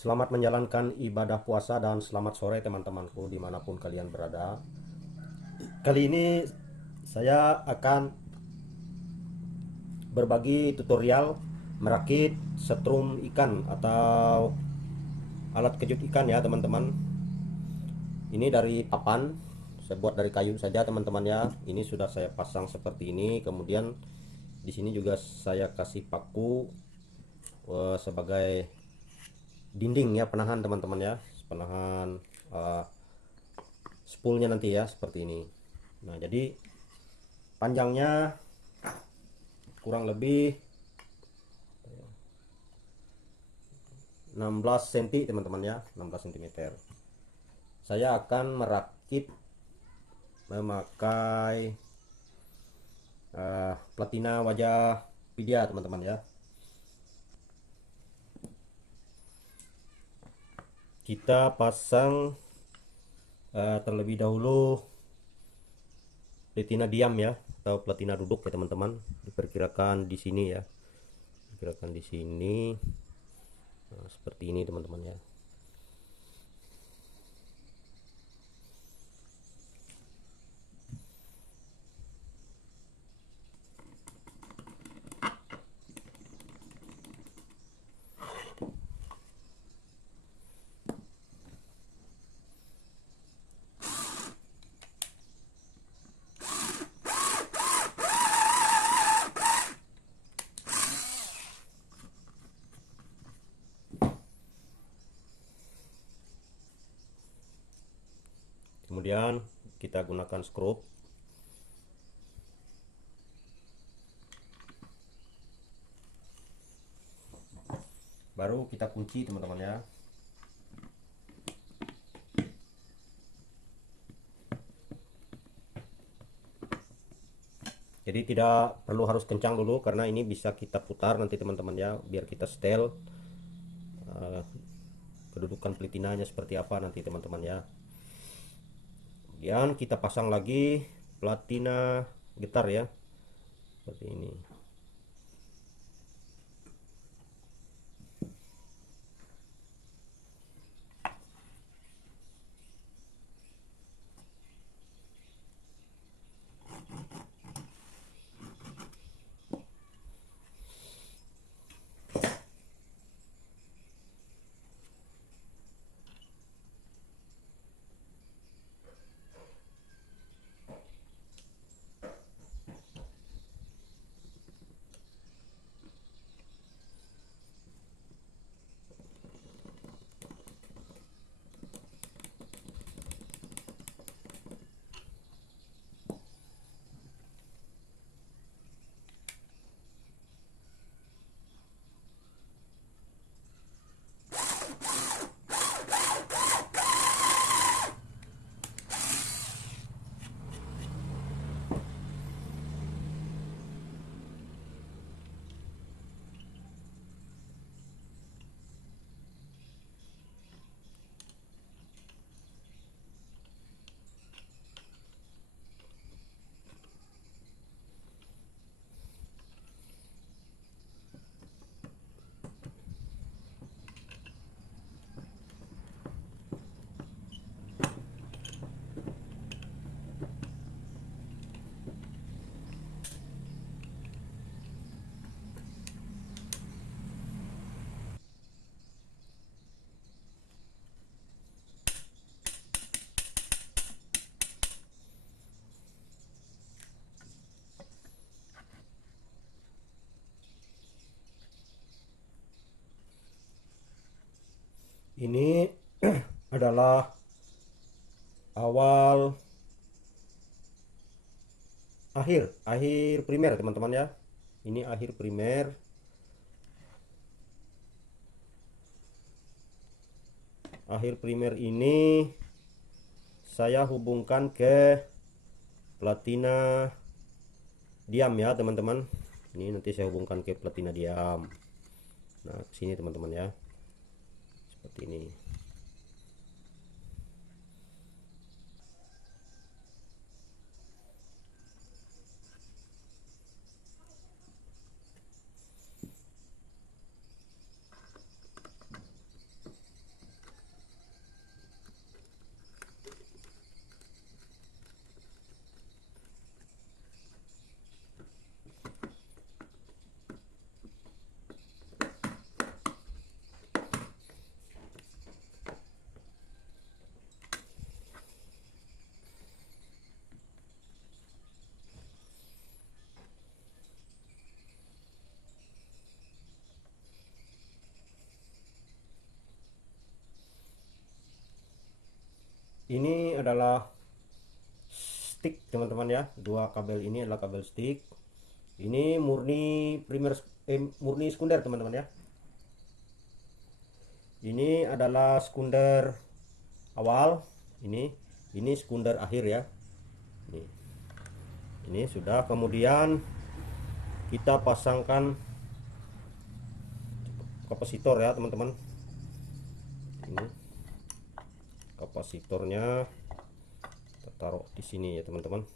Selamat menjalankan ibadah puasa dan selamat sore teman-temanku dimanapun kalian berada. Kali ini saya akan berbagi tutorial merakit setrum ikan atau alat kejut ikan ya teman-teman. Ini dari papan, saya buat dari kayu saja teman-teman ya. Ini sudah saya pasang seperti ini. Kemudian di sini juga saya kasih paku sebagai dinding ya, penahan teman-teman ya, penahan uh, spoolnya nanti ya seperti ini. Nah, jadi panjangnya kurang lebih 16 cm teman-teman ya, 16 cm. Saya akan merakit memakai platina wajah Vidya teman-teman ya. Kita pasang terlebih dahulu platina diam ya, atau platina duduk ya teman-teman. Diperkirakan di sini ya, diperkirakan di sini. Nah, seperti ini teman-teman ya. Kemudian kita gunakan skrup. Baru kita kunci teman-teman ya. Jadi tidak perlu harus kencang dulu karena ini bisa kita putar nanti teman-teman ya, biar kita setel kedudukan pelitinanya seperti apa nanti teman-teman ya. Kemudian kita pasang lagi platina getar ya, seperti ini. Ini adalah awal akhir akhir primer teman-teman ya. Ini akhir primer. Akhir primer ini saya hubungkan ke platina diam ya teman-teman. Ini nanti saya hubungkan ke platina diam. Nah, sini teman-teman ya, seperti ini. ini adalah stick teman-teman ya. Dua kabel ini adalah kabel stick. Ini murni murni sekunder teman-teman ya. Ini adalah sekunder awal, ini sekunder akhir ya. Ini sudah, kemudian kita pasangkan kapasitor ya teman-teman. Ini kapasitornya kita taruh di sini ya teman-teman.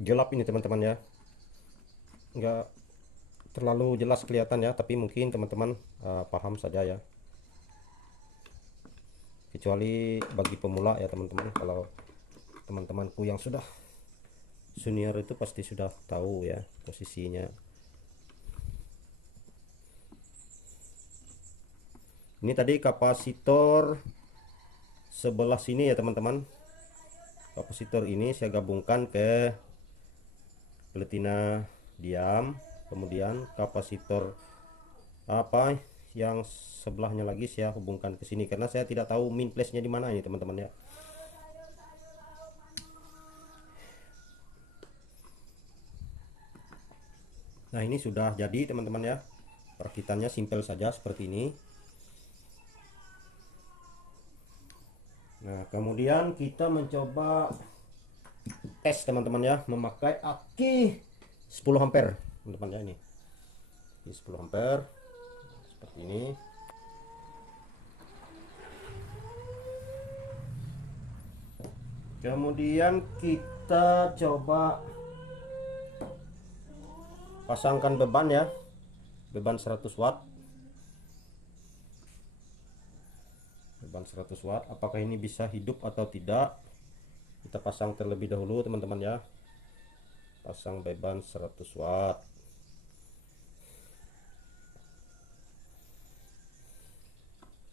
gelap ini teman-teman ya, nggak terlalu jelas kelihatan ya, tapi mungkin teman-teman paham saja ya, kecuali bagi pemula ya teman-teman. Kalau teman-temanku yang sudah senior itu pasti sudah tahu ya posisinya. Ini tadi kapasitor sebelah sini ya teman-teman. Kapasitor ini saya gabungkan ke platina diam, kemudian kapasitor apa yang sebelahnya lagi saya hubungkan ke sini, karena saya tidak tahu min place nya di mana ini teman-teman ya. Nah ini sudah jadi teman-teman ya, perakitannya simpel saja seperti ini. Nah kemudian kita mencoba tes teman-teman ya, memakai aki 10 ampere teman-teman ya. Ini 10 ampere seperti ini. Kemudian kita coba pasangkan beban ya, beban 100 watt, beban 100 watt. Apakah ini bisa hidup atau tidak, kita pasang terlebih dahulu teman-teman ya. Pasang beban 100 watt,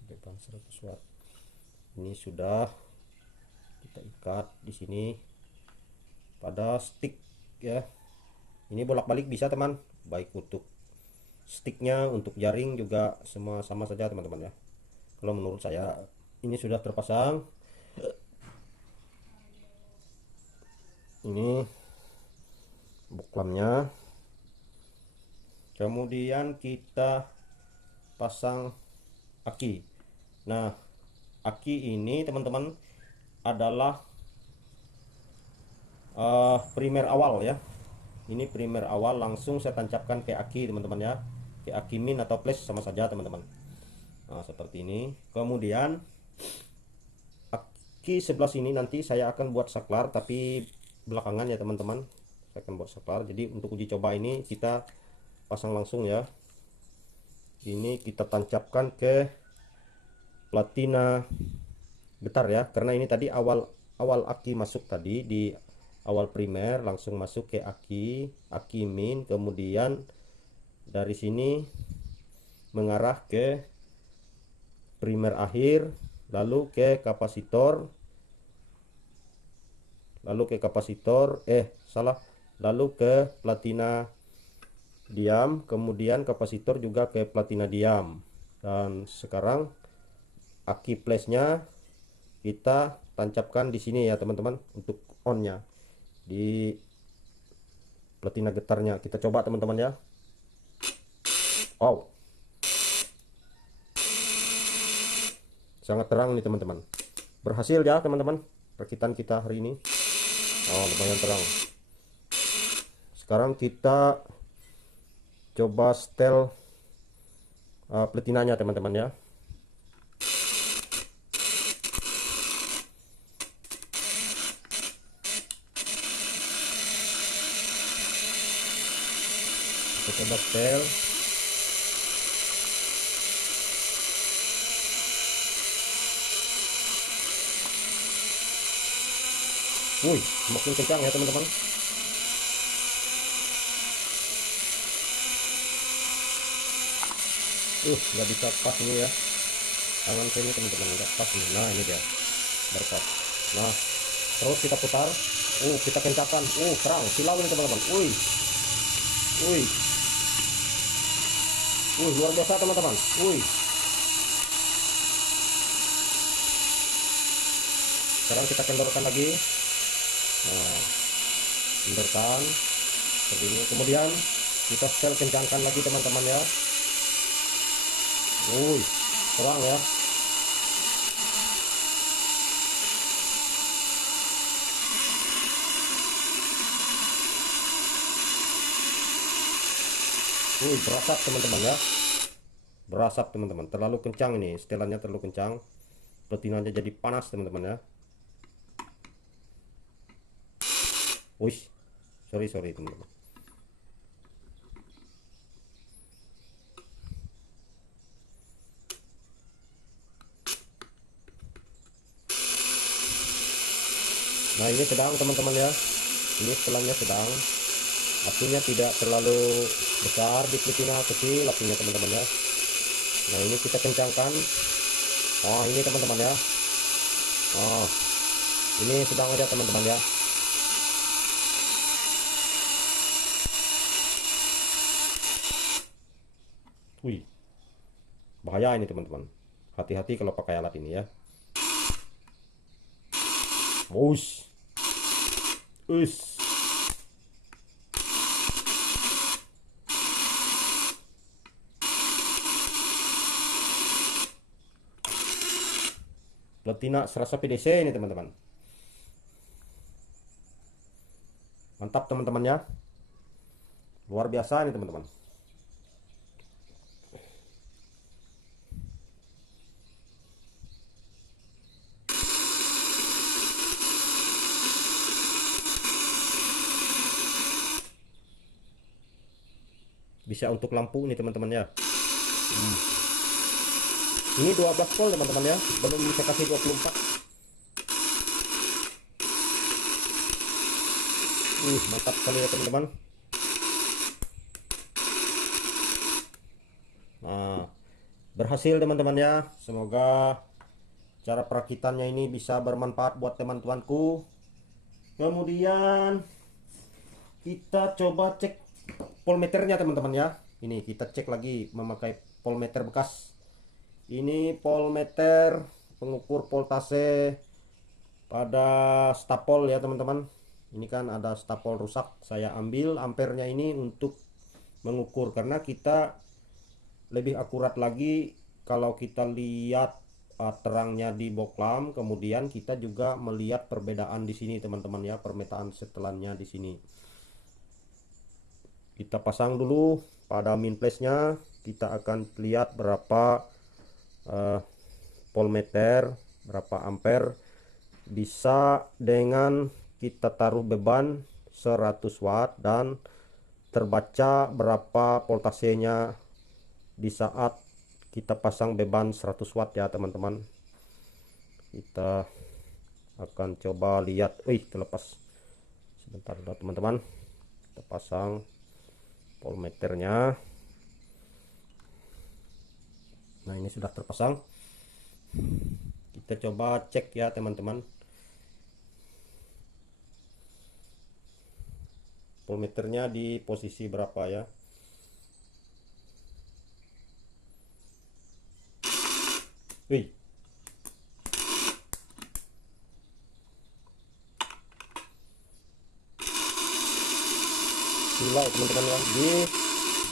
beban 100 watt ini sudah kita ikat di sini pada stick ya. Ini bolak-balik bisa teman, baik untuk sticknya, untuk jaring juga semua sama saja teman-teman ya. Kalau menurut saya ini sudah terpasang. Ini buklamnya. Kemudian kita pasang aki. Nah aki ini teman-teman adalah primer awal ya. Ini primer awal, langsung saya tancapkan ke aki teman-teman ya, ke aki min atau plus sama saja teman-teman. Nah seperti ini. Kemudian aki sebelah sini nanti saya akan buat saklar, tapi belakangan ya teman-teman, saya akan buat saklar. Jadi untuk uji coba ini kita pasang langsung ya. Ini kita tancapkan ke platina getar ya, karena ini tadi awal aki masuk tadi di awal primer, langsung masuk ke aki min, kemudian dari sini mengarah ke primer akhir, lalu ke kapasitor, lalu ke platina diam, kemudian kapasitor juga ke platina diam. Dan sekarang aki plus nya kita tancapkan di sini ya teman-teman, untuk on nya di platina getarnya. Kita coba teman-teman ya. Oh, sangat terang nih teman-teman, berhasil ya teman-teman perakitan kita hari ini. Oh lumayan terang. Sekarang kita coba setel platinanya teman-teman ya. Kita coba setel. Wih, makin kencang ya teman-teman. Nggak bisa pas ini ya, tangan saya ini teman-teman nggak pas nih. Nah ini dia berpas. Nah terus kita putar, kita kencangkan, terang silau ini teman-teman. Wih, luar biasa teman-teman. Sekarang kita kendorkan lagi. Nah kendorkan seperti ini, kemudian kita setel kencangkan lagi teman-teman ya. Terang ya. Berasap teman-teman ya, berasap teman-teman, terlalu kencang ini setelannya, terlalu kencang, platinanya jadi panas teman-teman ya. sorry teman-teman. Nah ini sedang teman-teman ya, ini setelahnya sedang, apinya tidak terlalu besar di Filipina, kecil apinya teman-teman ya. Nah ini kita kencangkan. Oh ini teman-teman ya, oh ini sedang aja teman-teman ya. Wih, bahaya ini teman-teman, hati-hati kalau pakai alat ini ya. Us, us. Betina serasa PDC ini teman-teman. Mantap teman-teman ya. Luar biasa ini teman-teman. Bisa untuk lampu nih teman-teman ya. Ini 12 volt teman-teman ya, belum bisa kasih 24. Mantap sekali ya teman-teman. Nah, berhasil teman-teman ya. Semoga cara perakitannya ini bisa bermanfaat buat teman-temanku. Kemudian kita coba cek voltmeternya teman-teman ya. Ini kita cek lagi memakai voltmeter bekas. Ini voltmeter pengukur voltase pada stapol ya teman-teman. Ini kan ada stapol rusak, saya ambil ampernya ini untuk mengukur, karena kita lebih akurat lagi kalau kita lihat terangnya di boklam, kemudian kita juga melihat perbedaan di sini teman-teman ya, permetaan setelannya di sini. Kita pasang dulu pada min flashnya, kita akan lihat berapa voltmeter, berapa ampere bisa dengan kita taruh beban 100 watt dan terbaca berapa voltasenya di saat kita pasang beban 100 watt ya teman-teman. Kita akan coba lihat. Terlepas sebentar teman-teman, kita pasang voltmeternya. Nah ini sudah terpasang, kita coba cek ya teman-teman, voltmeternya di posisi berapa ya. Gila teman-teman ya, di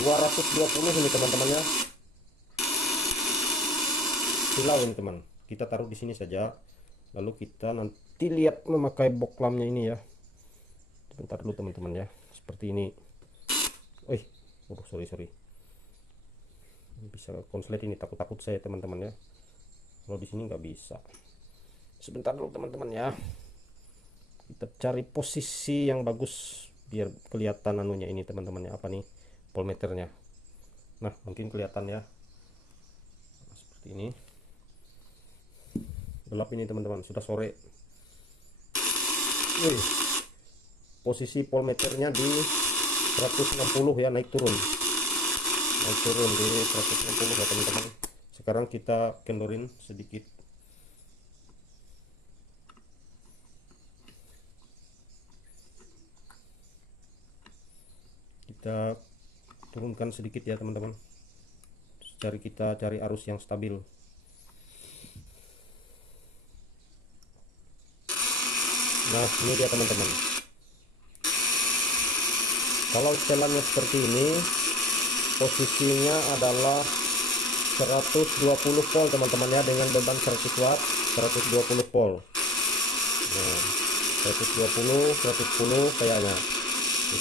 220 ini teman-teman ya. Silau ini teman, kita taruh di sini saja, lalu kita nanti lihat memakai boklamnya ini ya. Sebentar dulu teman-teman ya, seperti ini. Sorry, bisa konslet ini, takut saya teman-teman ya, kalau di sini nggak bisa. Sebentar dulu teman-teman ya, kita cari posisi yang bagus biar kelihatan anunya ini teman-teman ya, apa nih voltmeternya. Nah mungkin kelihatan ya, seperti ini. Gelap ini teman-teman, sudah sore. Posisi voltmeternya di 160 ya, naik turun di 160 ya teman-teman. Sekarang kita kendorin sedikit, kita turunkan sedikit ya teman-teman, kita cari arus yang stabil. Nah ini dia teman-teman, kalau setelannya seperti ini, posisinya adalah 120 volt teman-teman ya, dengan beban 100 watt 120 volt. Nah 120 110 kayaknya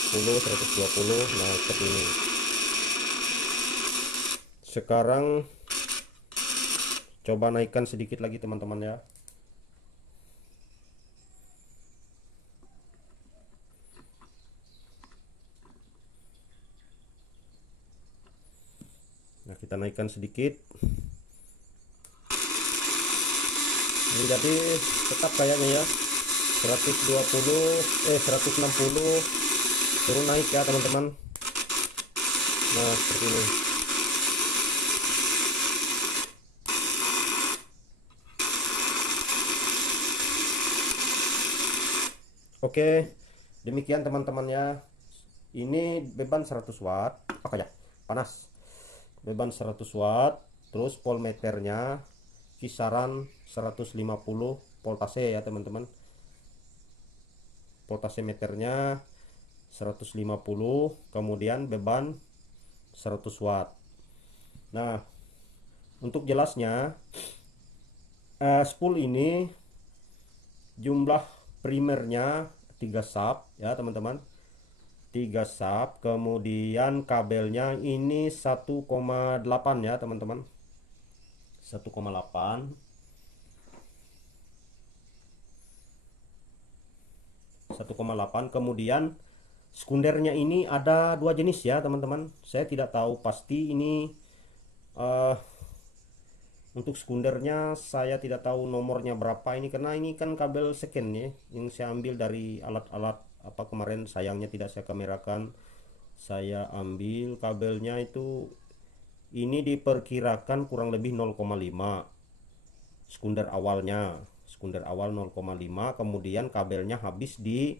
110 120. Nah seperti ini. Sekarang coba naikkan sedikit lagi teman-teman ya. kita naikkan sedikit. Ini jadi tetap kayaknya ya 160 turun naik ya teman-teman. Nah seperti ini. Oke, demikian teman-teman ya. Ini beban 100 watt. Apa ya? Panas. Beban 100 watt. Terus voltmeternya kisaran 150 voltase ya teman-teman. Voltase meternya 150, kemudian beban 100 watt. Nah, untuk jelasnya, spool ini jumlah primernya 3 sub ya teman-teman, 3 sub, kemudian kabelnya ini 1,8 ya teman-teman, 1,8, kemudian sekundernya ini ada 2 jenis ya teman-teman. Saya tidak tahu pasti ini untuk sekundernya saya tidak tahu nomornya berapa ini, karena ini kan kabel second ya yang saya ambil dari alat-alat apa kemarin, sayangnya tidak saya kamerakan. Saya ambil kabelnya itu, ini diperkirakan kurang lebih 0,5 sekunder awalnya, sekunder awal 0,5, kemudian kabelnya habis di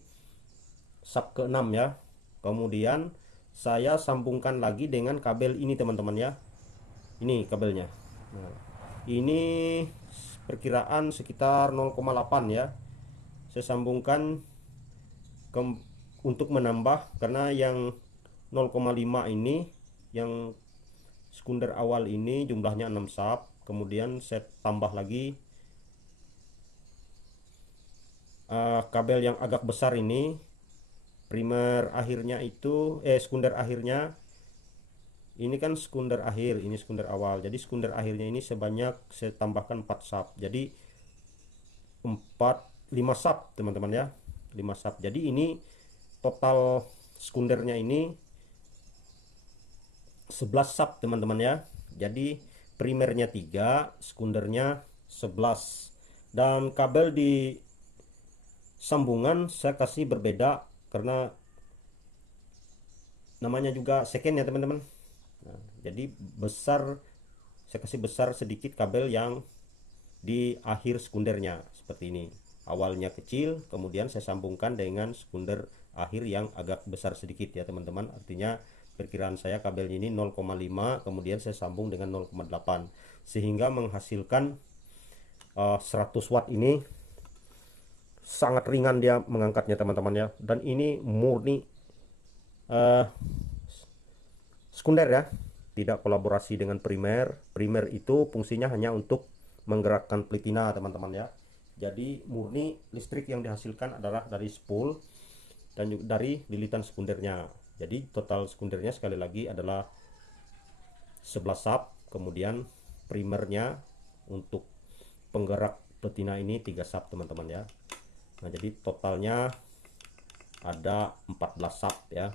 sub ke-6 ya. Kemudian saya sambungkan lagi dengan kabel ini teman-teman ya, ini kabelnya. Nah, ini perkiraan sekitar 0,8 ya. Saya sambungkan untuk menambah, karena yang 0,5 ini yang sekunder awal ini jumlahnya 6 sub, kemudian saya tambah lagi kabel yang agak besar ini, primer akhirnya itu sekunder akhirnya. Ini kan sekunder akhir, ini sekunder awal. Jadi sekunder akhirnya ini sebanyak saya tambahkan 4 sub. Jadi 5 sub teman-teman ya. 5 sub. Jadi ini total sekundernya ini 11 sub teman-teman ya. Jadi primernya 3, sekundernya 11. Dan kabel di sambungan saya kasih berbeda karena namanya juga second ya teman-teman. Nah, jadi besar, saya kasih besar sedikit kabel yang di akhir sekundernya seperti ini. Awalnya kecil, kemudian saya sambungkan dengan sekunder akhir yang agak besar sedikit ya teman-teman. Artinya perkiraan saya kabel ini 0,5, kemudian saya sambung dengan 0,8, sehingga menghasilkan 100 watt ini. Sangat ringan dia mengangkatnya teman-teman ya. Dan ini murni sekunder ya, tidak kolaborasi dengan primer. Primer itu fungsinya hanya untuk menggerakkan peletina teman-teman ya. Jadi murni listrik yang dihasilkan adalah dari spool dan juga dari lilitan sekundernya. Jadi total sekundernya sekali lagi adalah 11 sub, kemudian primernya untuk penggerak peletina ini 3 sub teman-teman ya. Nah jadi totalnya ada 14 sub ya.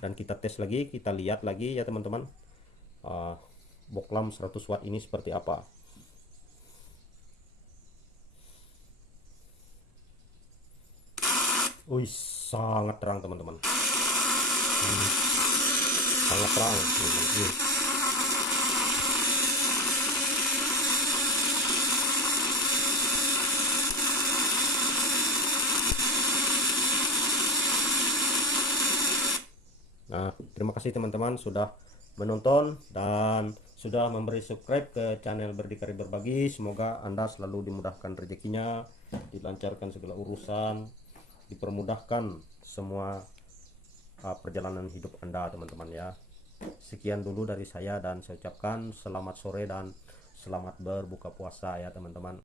Dan kita tes lagi, kita lihat lagi ya teman-teman, boklam 100 watt ini seperti apa. Wih, sangat terang teman-teman, sangat terang. Nah, terima kasih teman-teman sudah menonton dan sudah memberi subscribe ke channel Berdikari Berbagi. Semoga Anda selalu dimudahkan rezekinya, dilancarkan segala urusan, dipermudahkan semua perjalanan hidup Anda teman-teman ya. Sekian dulu dari saya dan saya ucapkan selamat sore dan selamat berbuka puasa ya teman-teman.